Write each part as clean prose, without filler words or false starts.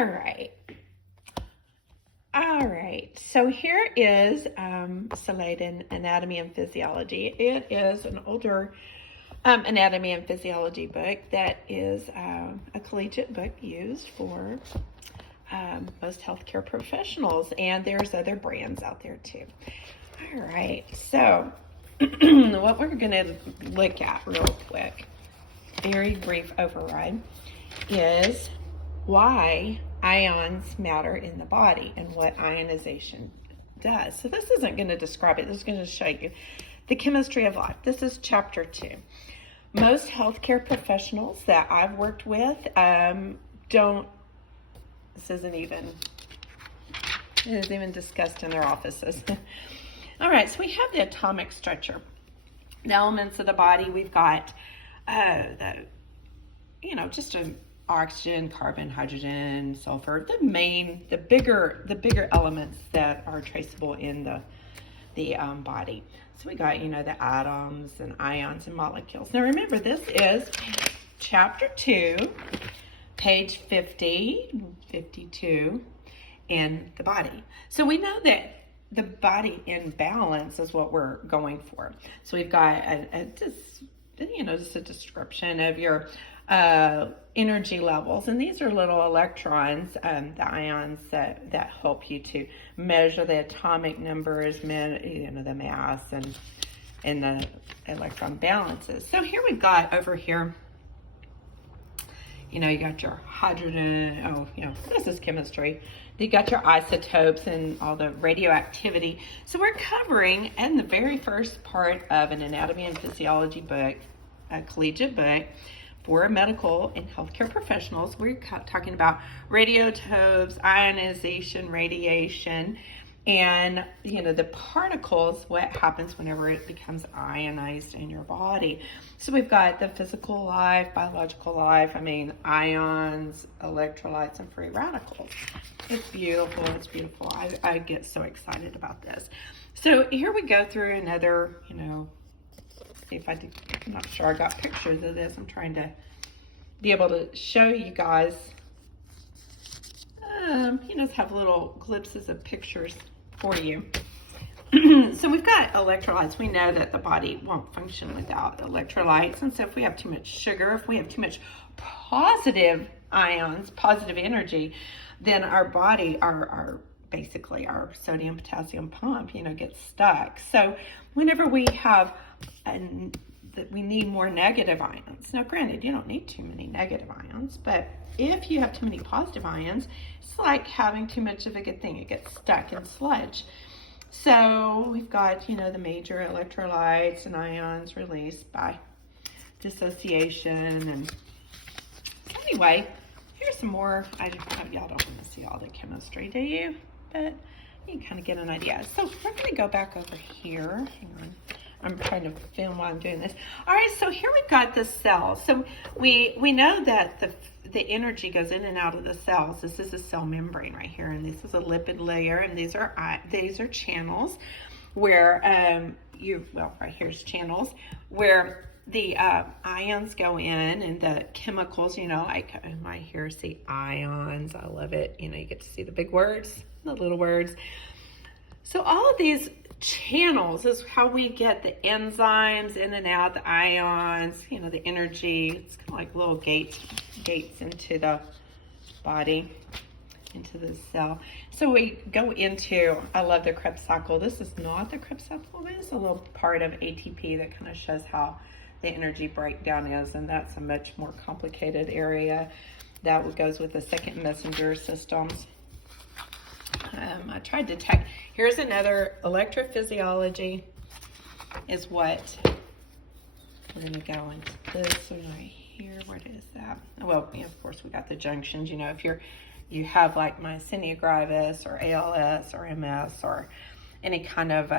All right. All right. So here is Salatin Anatomy and Physiology. It is an older anatomy and physiology book that is a collegiate book used for most healthcare professionals, and there's other brands out there too. All right. So what we're going to look at real quick, very brief override, is why ions matter in the body and what ionization does. So this isn't going to describe it. This is going to show you the chemistry of life. This is chapter 2. Most healthcare professionals that I've worked with this isn't even discussed in their offices. All right, so we have the atomic structure. The elements of the body, we've got just oxygen, carbon, hydrogen, sulfur, the bigger elements that are traceable in the body. So we got, the atoms and ions and molecules. Now remember, this is chapter 2, page 50, 52 in the body. So we know that the body in balance is what we're going for. So we've got just a description of your energy levels, and these are little electrons, the ions that help you to measure the atomic numbers, the mass and the electron balances. So here we've got over here, you got your hydrogen. This is chemistry. You got your isotopes and all the radioactivity. So we're covering in the very first part of an anatomy and physiology book, a collegiate book for medical and healthcare professionals. We're talking about radioisotopes, ionization, radiation, and the particles, what happens whenever it becomes ionized in your body. So we've got the physical life, biological life, ions, electrolytes, and free radicals. It's beautiful. It's beautiful. I get so excited about this. So here we go through another, I'm not sure I got pictures of this. I'm trying to be able to show you guys, have little glimpses of pictures for you. So we've got electrolytes. We know that the body won't function without electrolytes. And so if we have too much sugar, if we have too much positive ions, positive energy, then our body, basically our sodium potassium pump, gets stuck. So whenever we have that we need more negative ions. Now granted, you don't need too many negative ions, but if you have too many positive ions, it's like having too much of a good thing. It gets stuck in sludge. So we've got, the major electrolytes and ions released by dissociation. And anyway, here's some more. Y'all don't want to see all the chemistry, do you? But you can kind of get an idea. So we're going to go back over here. Hang on. I'm trying to film while I'm doing this. All right, so here we've got the cells. So we know that the energy goes in and out of the cells. This is a cell membrane right here, and this is a lipid layer, and these are channels where right here's channels where the ions go in, and the chemicals, like I here see ions. I love it. You get to see the big words, the little words. So all of these channels is how we get the enzymes in and out, the ions, the energy. It's kind of like little gates into the body, into the cell. So we go into, I love the Krebs cycle. This is not the Krebs cycle, but it's a little part of ATP that kind of shows how the energy breakdown is, and that's a much more complicated area. That goes with the second messenger systems. I tried to tag. Here's another electrophysiology is what we're going to go into. This one right here. What is that? Well, of course, we got the junctions. If you have like myasthenia gravis or ALS or MS or any kind of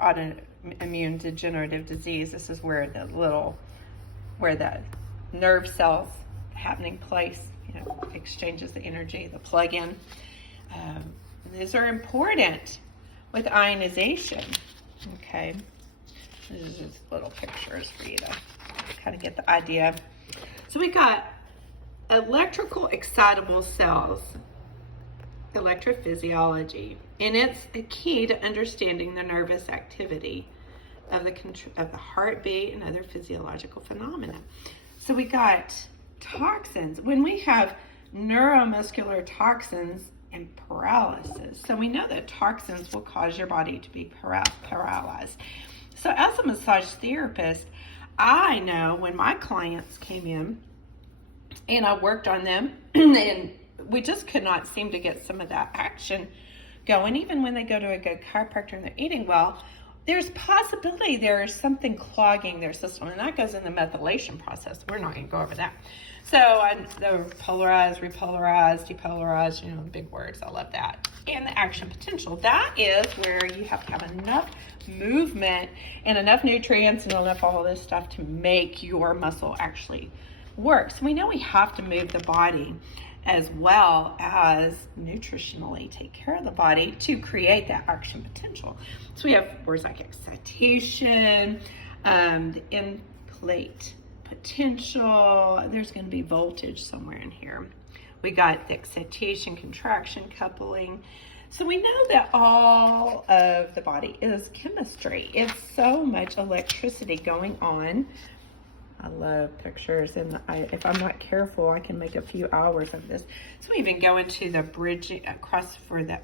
autoimmune degenerative disease, this is where the nerve cells happening place, exchanges the energy, the plug-in. These are important with ionization. Okay, this is just little pictures for you to kind of get the idea. So we got electrical excitable cells, electrophysiology, and it's a key to understanding the nervous activity of the heartbeat and other physiological phenomena. So we got toxins. When we have neuromuscular toxins and paralysis, so we know that toxins will cause your body to be paralyzed. So as a massage therapist, I know when my clients came in and I worked on them and we just could not seem to get some of that action going, even when they go to a good chiropractor and they're eating well, there's possibility there is something clogging their system, and that goes in the methylation process. We're not going to go over that. So the polarized, repolarized, depolarized, you know, the big words. I love that. And the action potential. That is where you have to have enough movement and enough nutrients and enough all this stuff to make your muscle actually work. So we know we have to move the body as well as nutritionally take care of the body to create that action potential. So we have words like excitation, the end plate potential. There's going to be voltage somewhere in here. We got the excitation, contraction, coupling. So we know that all of the body is chemistry. It's so much electricity going on. I love pictures, and if I'm not careful, I can make a few hours of this. So we even go into the bridging across for the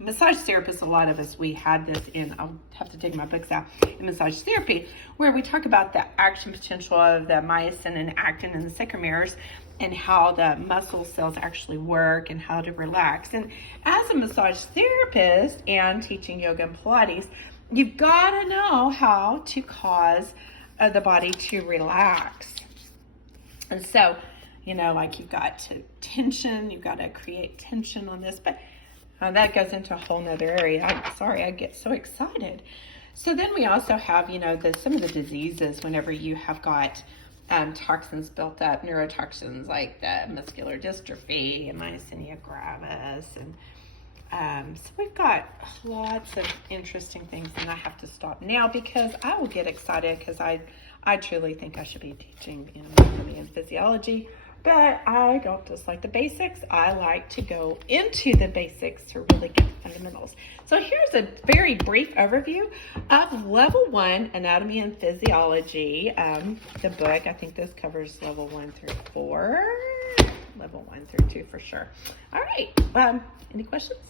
massage therapists. A lot of us, we had this in, I'll have to dig my books out, in massage therapy, where we talk about the action potential of the myosin and actin and the sarcomeres and how the muscle cells actually work and how to relax. And as a massage therapist and teaching yoga and Pilates, you've got to know how to cause the body to relax. And so, you know, like you've got to tension, you've got to create tension on this, but that goes into a whole nother area. I get so excited. So then we also have, you know, some of the diseases whenever you have got toxins built up, neurotoxins like the muscular dystrophy and myasthenia gravis, and so we've got lots of interesting things, and I have to stop now because I will get excited because I truly think I should be teaching anatomy and physiology, but I don't just like the basics. I like to go into the basics to really get the fundamentals. So here's a very brief overview of Level 1 Anatomy and Physiology. The book, I think this covers Level 1 through 4, Level 1 through 2 for sure. All right, any questions?